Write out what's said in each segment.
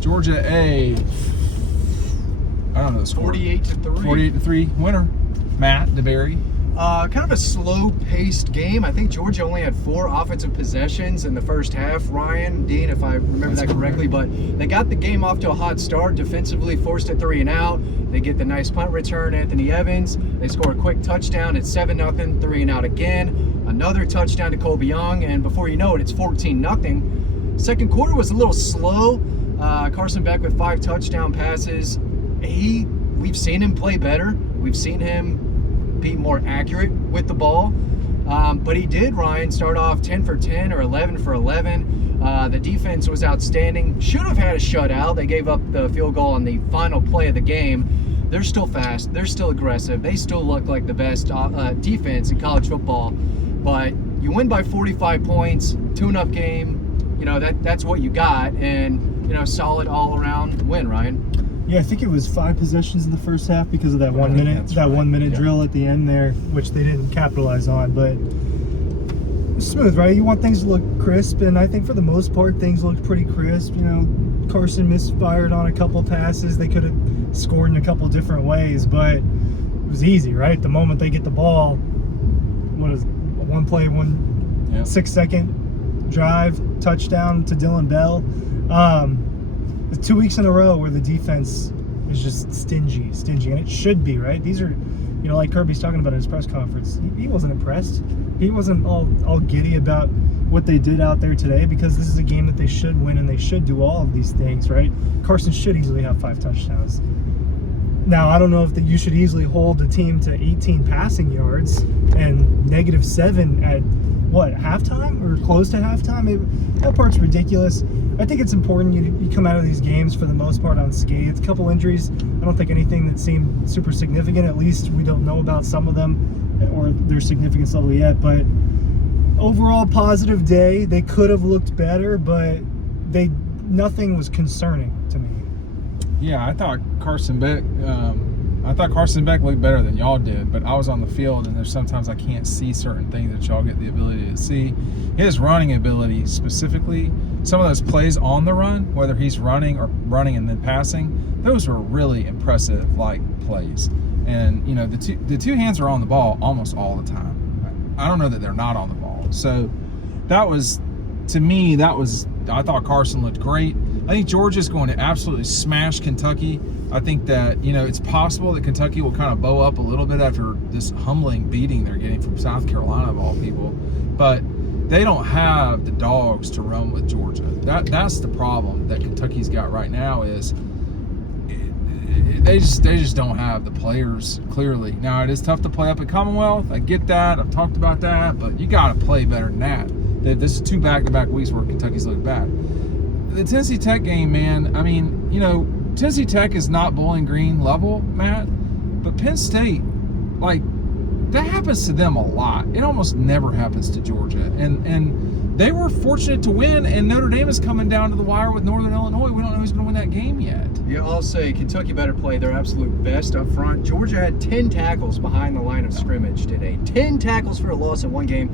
Georgia A. I don't know the score. 48-3. 48-3 winner. Matt DeBerry. Kind of a slow-paced game. I think Georgia only had 4 offensive possessions in the first half. Ryan, Dean, if I remember that correctly, but they got the game off to a hot start. Defensively, forced a 3 and out. They get the nice punt return, Anthony Evans. They score a quick touchdown. It's 7-0, 3 and out again. Another touchdown to Colby Young, and before you know it, it's 14-0. Second quarter was a little slow. Carson Beck with 5 touchdown passes. We've seen him play better. We've seen him be more accurate with the ball. But he did, Ryan, start off 10 for 10 or 11 for 11. The defense was outstanding. Should have had a shutout. They gave up the field goal on the final play of the game. They're still fast. They're still aggressive. They still look like the best defense in college football. But you win by 45 points, tune-up game. You know, that's what you got. And, you know, solid all-around win, Ryan. Yeah, I think it was 5 possessions in the first half because of that 1 minute, that 1 minute drill at the end there, which they didn't capitalize on. But smooth, right? You want things to look crisp, and I think for the most part things looked pretty crisp. You know, Carson misfired on a couple passes. They could have scored in a couple different ways, but it was easy, right? The moment they get the ball, what is one play, 6-second drive, touchdown to Dylan Bell. It's 2 weeks in a row where the defense is just stingy, and it should be, right? These are, you know, like Kirby's talking about in his press conference. He wasn't impressed. He wasn't all giddy about what they did out there today, because this is a game that they should win and they should do all of these things, right? Carson should easily have 5 touchdowns. Now, I don't know if you should easily hold the team to 18 passing yards and -7 at halftime or close to halftime. That part's ridiculous. I think it's important you come out of these games for the most part unscathed. A couple injuries. I don't think anything that seemed super significant. At least we don't know about some of them or their significance level yet. But overall, positive day. They could have looked better, but nothing was concerning to me. Yeah, I thought Carson Beck looked better than y'all did, but I was on the field, and there's sometimes I can't see certain things that y'all get the ability to see. His running ability specifically, some of those plays on the run, whether he's running or running and then passing, those were really impressive plays. And you know, the two hands are on the ball almost all the time. I don't know that they're not on the ball. So that was, to me, I thought Carson looked great. I think Georgia's going to absolutely smash Kentucky. I think that, you know, it's possible that Kentucky will kind of bow up a little bit after this humbling beating they're getting from South Carolina, of all people. But they don't have the dogs to run with Georgia. That's the problem that Kentucky's got right now, is they just don't have the players, clearly. Now, it is tough to play up at Commonwealth. I get that. I've talked about that. But you got to play better than that. This is 2 back-to-back weeks where Kentucky's looked bad. The Tennessee Tech game, man, I mean, you know, Tennessee Tech is not Bowling Green level, Matt, but Penn State, like, that happens to them a lot. It almost never happens to Georgia. And they were fortunate to win, and Notre Dame is coming down to the wire with Northern Illinois. We don't know who's going to win that game yet. Yeah, I'll say Kentucky better play their absolute best up front. Georgia had 10 tackles behind the line of scrimmage today. 10 tackles for a loss in one game.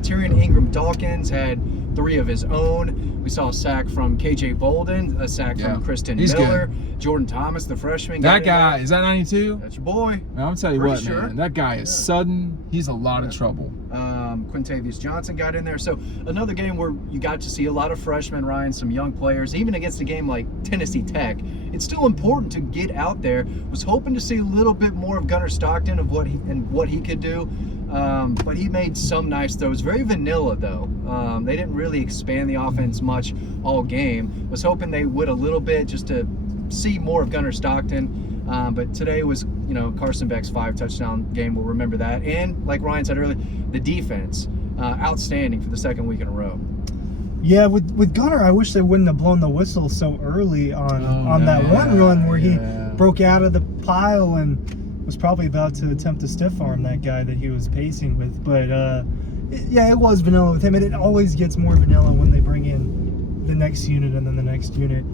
Tyrion Ingram-Dawkins had 3 of his own. We saw a sack from KJ Bolden, a sack from Kristen Miller. Good. Jordan Thomas, the freshman. That guy, is that 92? That's your boy. Now, I'm telling you what, man. That guy is sudden. He's a lot of trouble. Quintavious Johnson got in there. So another game where you got to see a lot of freshmen, Ryan, some young players, even against a game like Tennessee Tech. It's still important to get out there. Was hoping to see a little bit more of Gunnar Stockton of what he could do. But he made some nice throws. Very vanilla, though. They didn't really expand the offense much all game. Was hoping they would a little bit just to see more of Gunnar Stockton. But today was, you know, Carson Beck's 5 touchdown game. We'll remember that. And like Ryan said earlier, the defense, outstanding for the 2nd week in a row. Yeah, with Gunnar, I wish they wouldn't have blown the whistle so early on that one run where he broke out of the pile and was probably about to attempt to stiff arm that guy that he was pacing with. But it was vanilla with him, and it always gets more vanilla when they bring in the next unit and then the next unit.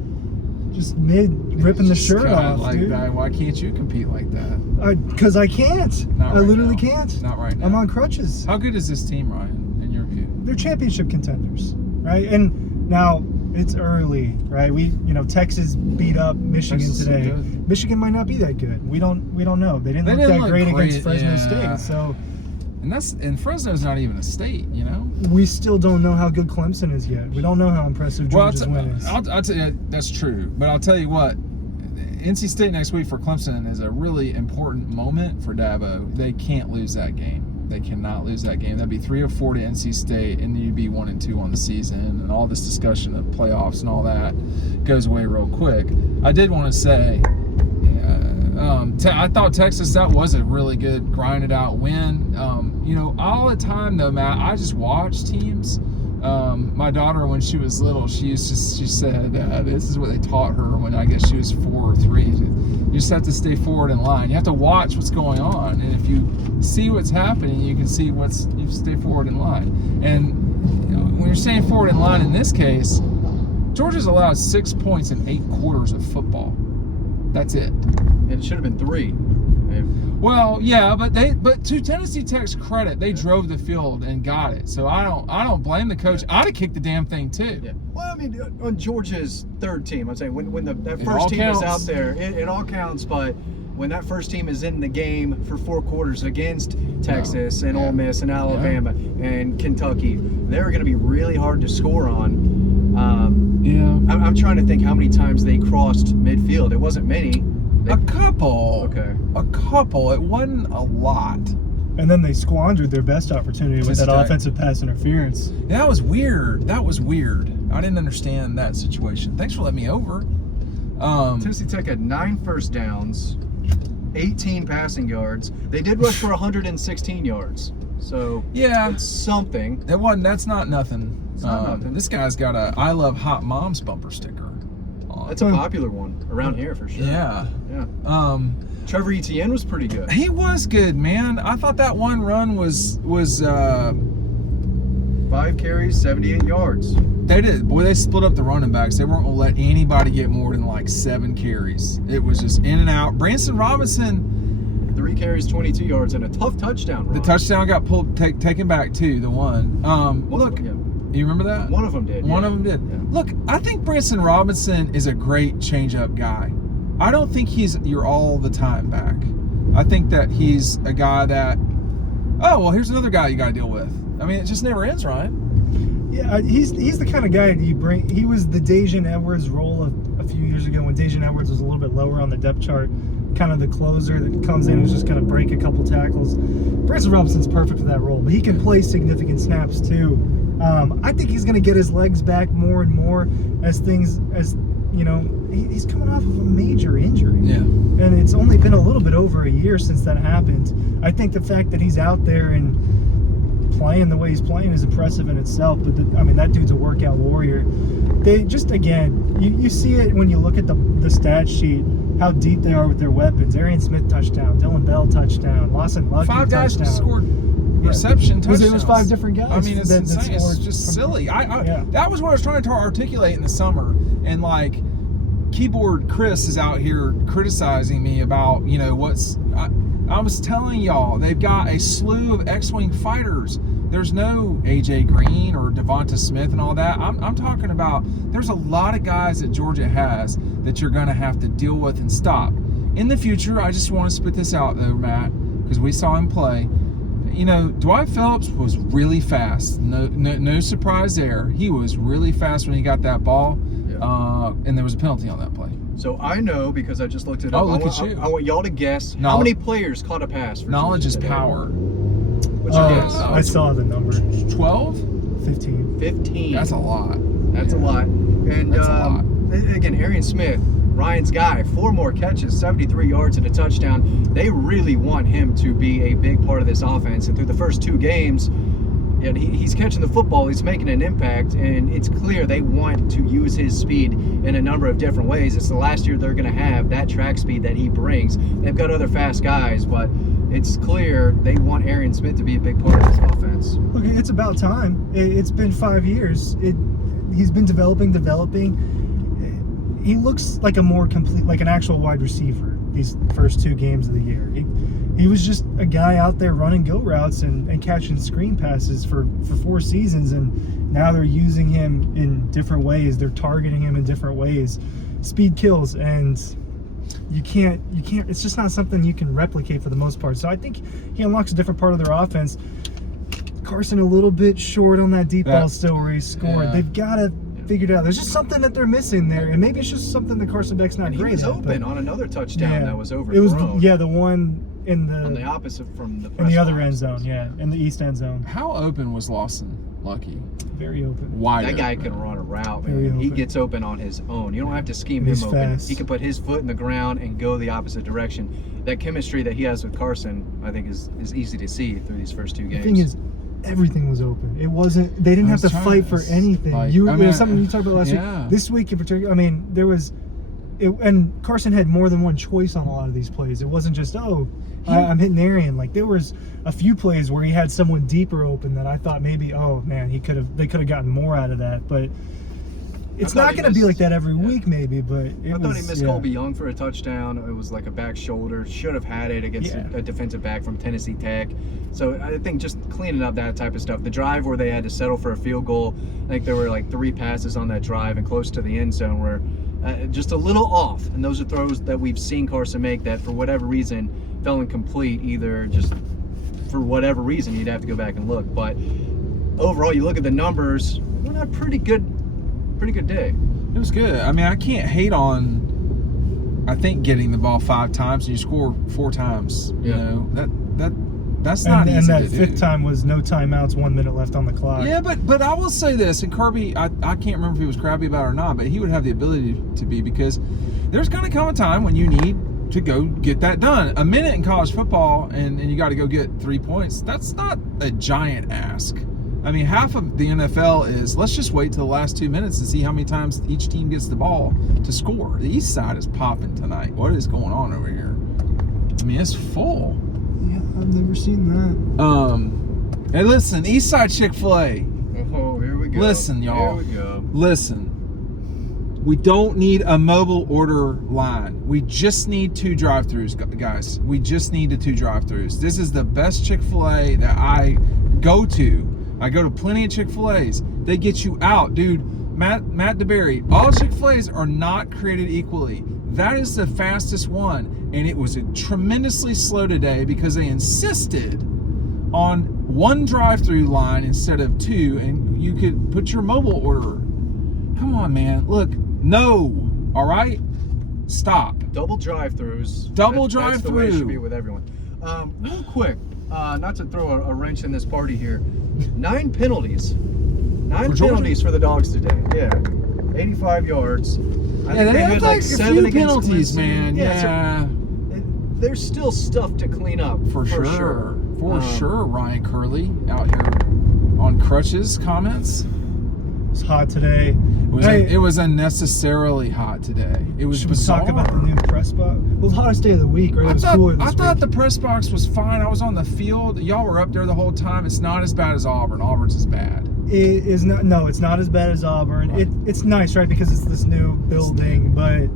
Just ripping the shirt off, like dude. That. Why can't you compete like that? Because I can't. I literally can't. Not right now. I'm on crutches. How good is this team, Ryan, in your view? They're championship contenders, right? And now It's early, right? Texas beat up Michigan Texas is today. good. Michigan might not be that good. We don't know. They didn't look that great against Fresno State. So, and Fresno's not even a state, you know. we still don't know how good Clemson is yet. We don't know how impressive Georgia's win is. I'll tell you, that's true. But I'll tell you what, NC State next week for Clemson is a really important moment for Dabo. They can't lose that game. They cannot lose that game. That'd be 3-4 to NC State, and you'd be 1-2 on the season, and all this discussion of playoffs and all that goes away real quick. I did want to say, I thought Texas, that was a really good grinded out win. All the time though, Matt, I just watch teams. My daughter, when she was little, she said this is what they taught her when I guess she was 4 or 3. You just have to stay forward in line. You have to watch what's going on, and if you see what's happening, you can see you stay forward in line. And when you're staying forward in line, in this case, Georgia's allowed 6 points in 8 quarters of football. That's it. It should have been 3. Well, yeah, but to Tennessee Tech's credit, they drove the field and got it. So I don't blame the coach. I'd have kicked the damn thing too. Yeah. Well, I mean, on Georgia's third team, I'd say when that It first all team counts. is out there, it all counts. But when that first team is in the game for 4 quarters against Texas and Ole Miss and Alabama and Kentucky, they're going to be really hard to score on. I'm trying to think how many times they crossed midfield. It wasn't many. A couple. Okay. A couple. It wasn't a lot. And then they squandered their best opportunity with that Just, offensive pass interference. That was weird. I didn't understand that situation. Thanks for letting me over. Tennessee Tech had 9 first downs, 18 passing yards. They did rush for 116 yards. So it's something. That's not nothing. It's not nothing. This guy's got a "I love hot moms" bumper sticker on. That's a popular one around here for sure. Yeah. Trevor Etienne was pretty good. He was good, man. I thought that one run was 5 carries, 78 yards. They did. Boy, they split up the running backs. They weren't going to let anybody get more than like 7 carries. It was just in and out. Branson Robinson, 3 carries, 22 yards, and a tough touchdown run. the touchdown got taken back too, the one. You remember that? One of them did. One of them did. Yeah. Look, I think Branson Robinson is a great change-up guy. I don't think he's your all-the-time back. I think that he's a guy that, here's another guy you got to deal with. I mean, it just never ends, Ryan. Yeah, he's the kind of guy that you bring. He was the Dejan Edwards role a few years ago when Dejan Edwards was a little bit lower on the depth chart, kind of the closer that comes in and is just going to break a couple tackles. Branson Robinson's perfect for that role, but he can play significant snaps too. I think he's going to get his legs back more and more as he's coming off of a major injury. Yeah. And it's only been a little bit over a year since that happened. I think the fact that he's out there and playing the way he's playing is impressive in itself, but that dude's a workout warrior. They just, again, you see it when you look at the stat sheet, how deep they are with their weapons. Arian Smith touchdown, Dylan Bell touchdown, Lawson Lucky 5 guys touchdown. Scored reception touchdowns. It was 5 different guys. I mean, it's insane. It's just silly. That was what I was trying to articulate in the summer. And like, Keyboard Chris is out here criticizing me about, I was telling y'all, they've got a slew of X-Wing fighters. There's no AJ Green or Devonta Smith and all that. I'm talking about, there's a lot of guys that Georgia has that you're going to have to deal with and stop. In the future, I just want to spit this out though, Matt, because we saw him play. Dwight Phillips was really fast. No surprise there. He was really fast when he got that ball, and there was a penalty on that play. So I know because I just looked it up. Look at you. I want y'all to guess how many players caught a pass. For Knowledge is today. power. What's your guess? I saw the number. 12? 15. 15. That's a lot. That's a lot. And That's a lot. Again, Arian Smith, Ryan's guy, 4 more catches, 73 yards and a touchdown. They really want him to be a big part of this offense. And through the first 2 games, he's catching the football, he's making an impact, and it's clear they want to use his speed in a number of different ways. It's the last year they're going to have that track speed that he brings. They've got other fast guys, but it's clear they want Arian Smith to be a big part of this offense. Look, it's about time. It's been 5 years. He's been developing. He looks like a more complete, like an actual wide receiver these first 2 games of the year. He was just a guy out there running go routes and catching screen passes for 4 seasons, and Now they're using him in different ways. They're targeting him in different ways. Speed kills, and you can't. It's just not something you can replicate for the most part. So I think he unlocks a different part of their offense. Carson a little bit short on that deep ball still where he scored. Yeah. They've got to figure it out. There's just something that they're missing there, and maybe it's just something that Carson Beck's not And he great was at. open but- on another touchdown that was overthrown. It was the one in on the the opposite from the in press the other box. end zone, in the east end zone. How open was Lawson? Lucky. Very open. Wide That guy open. can run a route, Very man. He open. gets open on his own. You don't have to scheme He's him open. fast. He can put his foot in the ground and go the opposite direction. That chemistry that he has with Carson, I think, is easy to see through these first two The games. thing is, everything was open. It wasn't. They didn't I have was to trying fight to- for anything. like, There I mean, was something you talked about last yeah. week. This week in particular, I mean, there was, and Carson had more than one choice on a lot of these plays. It wasn't just I'm hitting Arian. Like there was a few plays where he had someone deeper open that I thought maybe, oh man, they could have gotten more out of that. But it's thought not he going to be missed- like that every yeah. week, maybe. But I thought he missed Colby Young for a touchdown. It was like a back shoulder. Should have had it against a defensive back from Tennessee Tech. So I think just cleaning up that type of stuff. The drive where they had to settle for a field goal, I think there were like 3 passes on that drive and close to the end zone where just a little off. And those are throws that we've seen Carson make that for whatever reason fell incomplete, either just for whatever reason. You'd have to go back and look. But overall, you look at the numbers, we're not pretty good day. It was good. I mean, I can't hate on, I think, getting the ball 5 times and you score 4 times. You know, that's not easy And that to do. fifth time was no timeouts, 1 minute left on the clock. Yeah, but I will say this, and Kirby, I can't remember if he was crabby about it or not, but he would have the ability to be, because there's going to come a time when you need to go get that done. A minute in college football and you got to go get 3 points, that's not a giant ask. I mean, half of the NFL is, let's just wait till the last 2 minutes and see how many times each team gets the ball to score. The East Side is popping tonight. What is going on over here? I mean, it's full. Yeah, I've never seen that. Hey, listen, East Side Chick-fil-A. Oh, here we go. Listen, y'all. Here we go. Listen. We don't need a mobile order line. We just need 2 drive-thrus, guys. We just need the 2 drive-thrus. This is the best Chick-fil-A that I go to. I go to plenty of Chick-fil-A's. They get you out, dude. Matt DeBerry, all Chick-fil-A's are not created equally. That is the fastest one, and it was tremendously slow today because they insisted on 1 drive-through line instead of 2, and you could put your mobile order. Come on, man. Look, no. All right? Stop. Double drive-throughs. Double That's the way it drive-through. should be with everyone. Real quick, not to throw a wrench in this party here. 9 penalties. 9 For Georgia? penalties for the Dogs today. Yeah. 85 yards. I think they had like a 7 few against penalties, Clemson. man. Yeah. So there's still stuff to clean up. For sure. For sure, Ryan Curley out here on crutches comments. It's hot today. It was unnecessarily hot today. It was Should we bizarre. talk about the new press box? Well, the hottest day of the week, right? It was cooler this I thought week. the press box was fine. I was on the field. Y'all were up there the whole time. It's not as bad as Auburn. Auburn's is bad. It is not. No, it's not as bad as Auburn. It's nice, right? Because it's this new building, but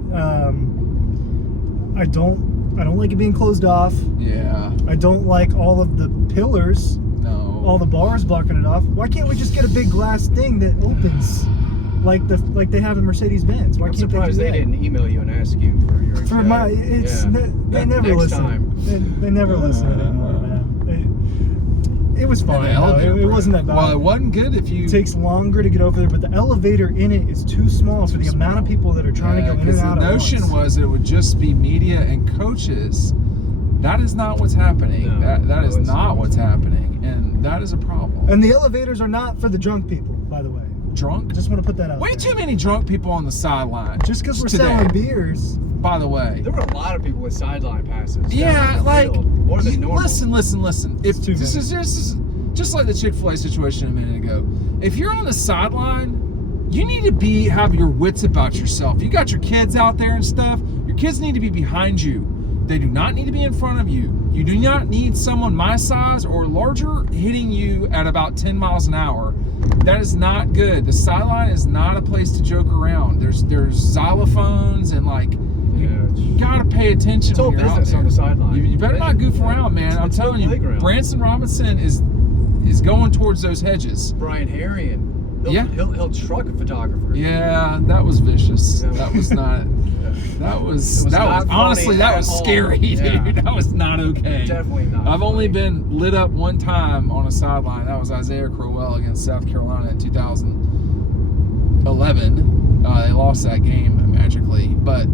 I don't like it being closed off. Yeah. I don't like all of the pillars, No. all the bars blocking it off. Why can't we just get a big glass thing that opens, like they have in Mercedes-Benz? Why I'm can't surprised they they do that? didn't email you and ask you for your For my, it's they never next listen. time. They never listen anymore, man. It was fine. though. It wasn't that bad. Well, it wasn't good if you. It takes longer to get over there, but the elevator in it is too small for the amount of people that are trying to go in and because out the at notion once. was it would just be media and coaches. That is not what's happening. No, that is it's not what's happening, and that is a problem. And the elevators are not for the drunk people, by the way. Drunk? I just want to put that out Way there. too many drunk people on the sideline. Just because we're today, selling beers. by the way. There were a lot of people with sideline passes. Yeah, down the like, field, more than normal. listen. If too this many. is just like the Chick-fil-A situation a minute ago. If you're on the sideline, you need to have your wits about yourself. You got your kids out there and stuff. Your kids need to be behind you. They do not need to be in front of you. You do not need someone my size or larger hitting you at about 10 miles an hour. That is not good. The sideline is not a place to joke around. There's xylophones and you gotta pay attention. It's all when you're out business there. on the sideline. You better not goof around, man. I'm It's no telling you, playground. Branson Robinson is going towards those hedges. Brian Herrion. He'll truck a photographer. Yeah, that was vicious. Yeah. That was not. That was not honestly funny that was at all. scary, Yeah. dude. That was not okay. Definitely not. I've only funny. been lit up one time on a sideline. That was Isaiah Crowell against South Carolina in 2011. They lost that game magically, but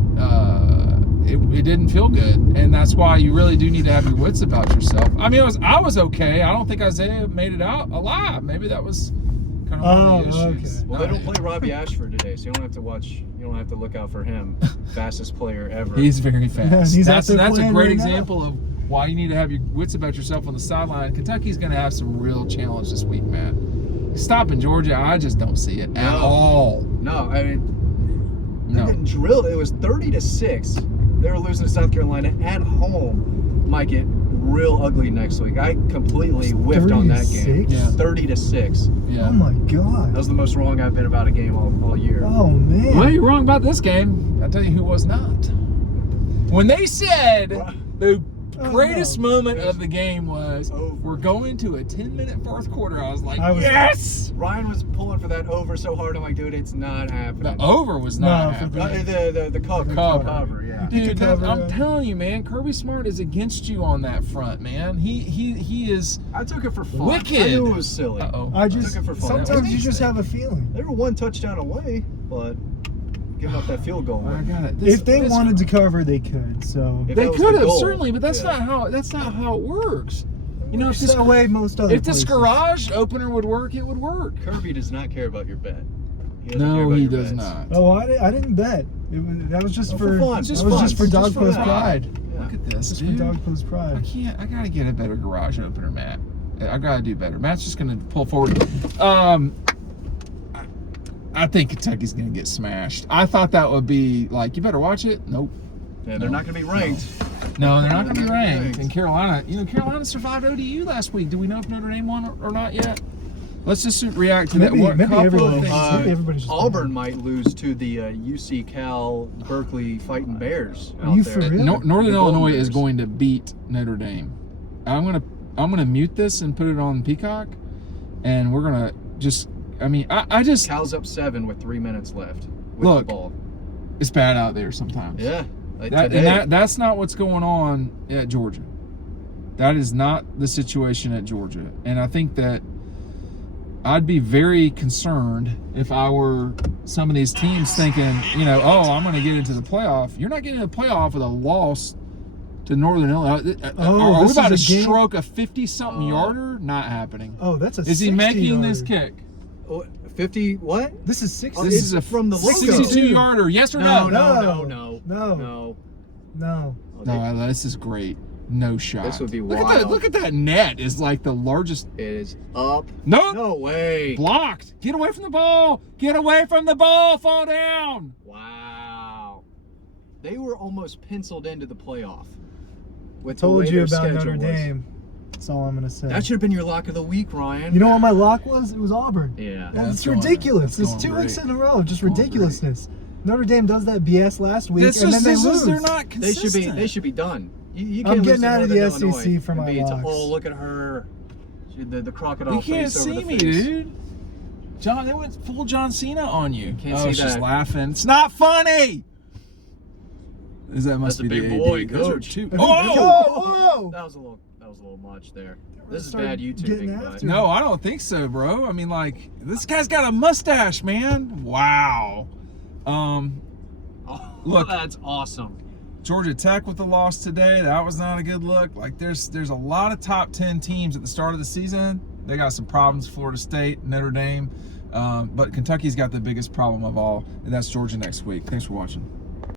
it didn't feel good, and that's why you really do need to have your wits about yourself. I mean, I was okay. I don't think Isaiah made it out alive. Maybe that was kind of one of the issues. Okay. Well, they don't play Robbie Ashford today, so you don't have to watch. You don't have to look out for him. Fastest player ever. He's very fast. He's out that's there a playing great right now. example of why you need to have your wits about yourself on the sideline. Kentucky's going to have some real challenge this week, Matt. Stopping Georgia, I just don't see it at all. No, I mean, they're No. getting drilled. It was 30-6. They were losing to South Carolina at home. Might get real ugly next week. I completely whiffed on that game. 36? Yeah. 30-6. Yeah. Oh my God. That was the most wrong I've been about a game all year. Oh man. Well, you're wrong about this game. I'll tell you who was not. When they said the greatest moment of the game was, Over. we're going to a 10-minute fourth quarter, I was like, I was- yes! Ryan was pulling for that over so hard. I'm like, dude, it's not The happening. over was not No, for happening. The cover. Cover. Yeah. Dude, the cover, I'm yeah. telling you, man, Kirby Smart is against you on that front, man. He is. I took it for fun. Wicked. I knew it was silly. Uh-oh. I took just it for fun. sometimes you just have a feeling. They were one touchdown away, but giving up that field goal. I got it. If they wanted to cover, they could. So If they that was could the have goal, certainly, but that's yeah. not how it works. You know, if it's this that way most other if this places. garage opener would work, it would work. Kirby does not care about your bet. He doesn't care No, about he your does bets. not. Oh, I didn't bet. That was just Oh, for for fun. That Just was fun. just for Just Dog for Post that. Pride. Yeah. Look at this, Just for dude. Dog Post Pride. I gotta get a better garage opener, Matt. I gotta do better. Matt's just gonna pull forward. I think Kentucky's gonna get smashed. I thought that would be like, you better watch it. Nope. Yeah, they're not going to be ranked. No, they're not gonna be They're ranked. ranked. And Carolina, Carolina survived ODU last week. Do we know if Notre Dame won or not yet? Let's just react to Maybe that. maybe couple everybody. of things. Maybe everybody's just Auburn might lose to the UC Cal Berkeley Fighting Bears. Are out you there. for real? Northern The Illinois Golden is Bears. going to beat Notre Dame. I'm gonna mute this and put it on Peacock, and we're gonna just. I mean, I just. Cal's up 7 with 3 minutes left with Look, the ball. It's bad out there sometimes. Yeah. Like That, today. and that's not what's going on at Georgia. That is not the situation at Georgia. And I think that I'd be very concerned if I were some of these teams thinking, oh, I'm going to get into the playoff. You're not getting into the playoff with a loss to Northern Illinois. Are we this about to is a game- stroke a 50-something yarder? Not happening. Oh, that's a. Is he 60 making yarder. this kick? Oh, 50 what? This is 60. This is a from the logo. 62-yarder. Yes or no? No. No. Oh, No, this is great. No shot. This would be look wild. Look at that net. Is like the largest. It is up. Nope. No way. Blocked. Get away from the ball. Get away from the ball. Fall down. Wow. They were almost penciled into the playoff. With the Told way you their about schedule Notre was. Dame. That's all I'm gonna say. That should have been your lock of the week, Ryan. You know what my lock was? It was Auburn. Yeah. Yeah, It's it's going- ridiculous. it's It's going 2 weeks great. in a row, just Going ridiculousness. Notre Dame does that BS last week, This and is then they lose. they're not They consistent. should be done. You I'm can't getting lose to out of the Northern SEC Illinois for and my be to, locks. oh, look at her. She did the crocodile You can't face over see the me, face. dude. John, they went full John Cena on you. Can't oh, see she's that. laughing. It's not funny. That must That's a be big the boy, AD. Those are coach. two. Whoa! That was a little much there. This is Started bad getting YouTubing, but after No, I don't think so, bro. I mean, like, this guy's got a mustache, man. Wow. Look. that's awesome. Georgia Tech with the loss today. That was not a good look. Like, there's a lot of top 10 teams at the start of the season. They got some problems. Florida State, Notre Dame. But Kentucky's got the biggest problem of all, and that's Georgia next week. Thanks for watching.